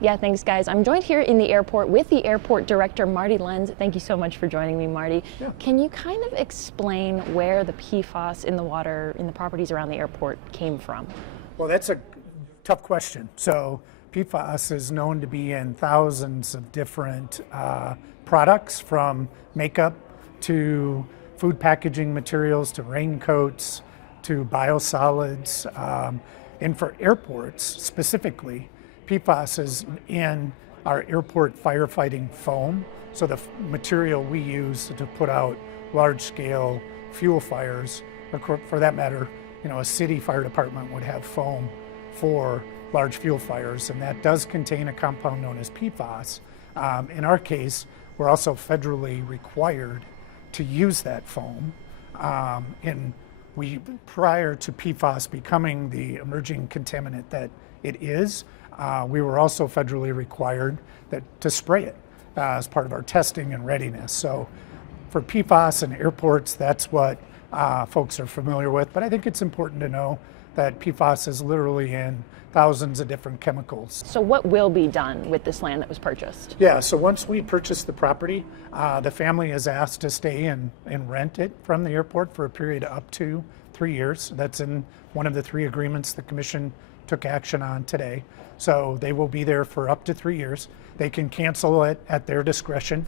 Yeah, thanks guys. I'm joined here in the airport with the airport director, Marty Lenz. Thank you so much for joining me, Marty. Yeah. Can you kind of explain where the PFAS in the water, in the properties around the airport came from? Well, that's a tough question. So PFAS is known to be in thousands of different products, from makeup to food packaging materials to raincoats to biosolids. And for airports specifically, PFAS is in our airport firefighting foam. So the material we use to put out large-scale fuel fires, or for that matter, a city fire department would have foam for large fuel fires, and that does contain a compound known as PFAS. In our case, we're also federally required to use that foam. Prior to PFAS becoming the emerging contaminant that it is, we were also federally required to spray it as part of our testing and readiness. So for PFAS and airports, that's what folks are familiar with. But I think it's important to know that PFAS is literally in thousands of different chemicals. So what will be done with this land that was purchased? Yeah, so once we purchase the property, the family is asked to stay and rent it from the airport for a period of up to 3 years. That's in one of the 3 agreements the commission took action on today. So they will be there for up to 3 years. They can cancel it at their discretion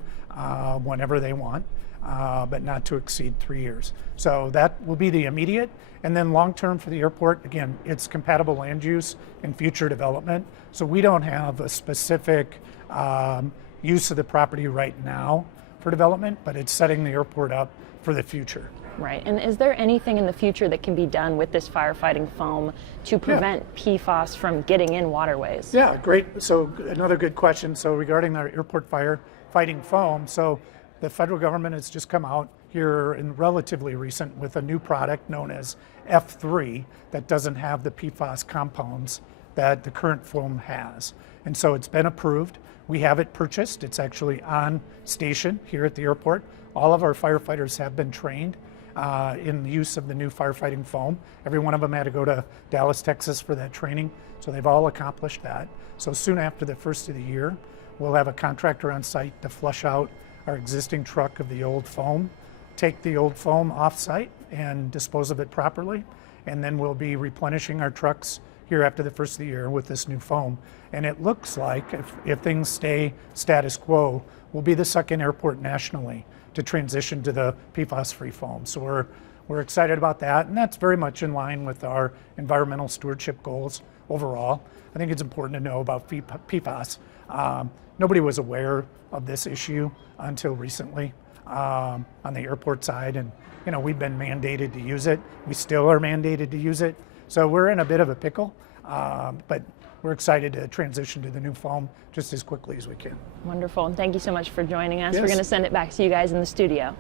whenever they want, but not to exceed 3 years. So that will be the immediate. And then long-term for the airport, again, it's compatible land use and future development. So we don't have a specific use of the property right now for development, but it's setting the airport up for the future. Right, and is there anything in the future that can be done with this firefighting foam to prevent PFAS from getting in waterways? Yeah, great. So another good question. So regarding our airport firefighting foam, so the federal government has just come out here in relatively recent with a new product known as F3 that doesn't have the PFAS compounds that the current foam has. And so it's been approved. We have it purchased. It's actually on station here at the airport. All of our firefighters have been trained in the use of the new firefighting foam. Every one of them had to go to Dallas, Texas for that training. So they've all accomplished that. So soon after the first of the year, we'll have a contractor on site to flush out our existing truck of the old foam, take the old foam off site and dispose of it properly. And then we'll be replenishing our trucks here after the first of the year with this new foam. And it looks like if things stay status quo, we'll be the second airport nationally to transition to the PFAS-free foam. So we're excited about that, and that's very much in line with our environmental stewardship goals overall. I think it's important to know about PFAS. Nobody was aware of this issue until recently on the airport side, and we've been mandated to use it. We still are mandated to use it. So we're in a bit of a pickle, but we're excited to transition to the new foam just as quickly as we can. Wonderful, and thank you so much for joining us. Yes. We're going to send it back to you guys in the studio.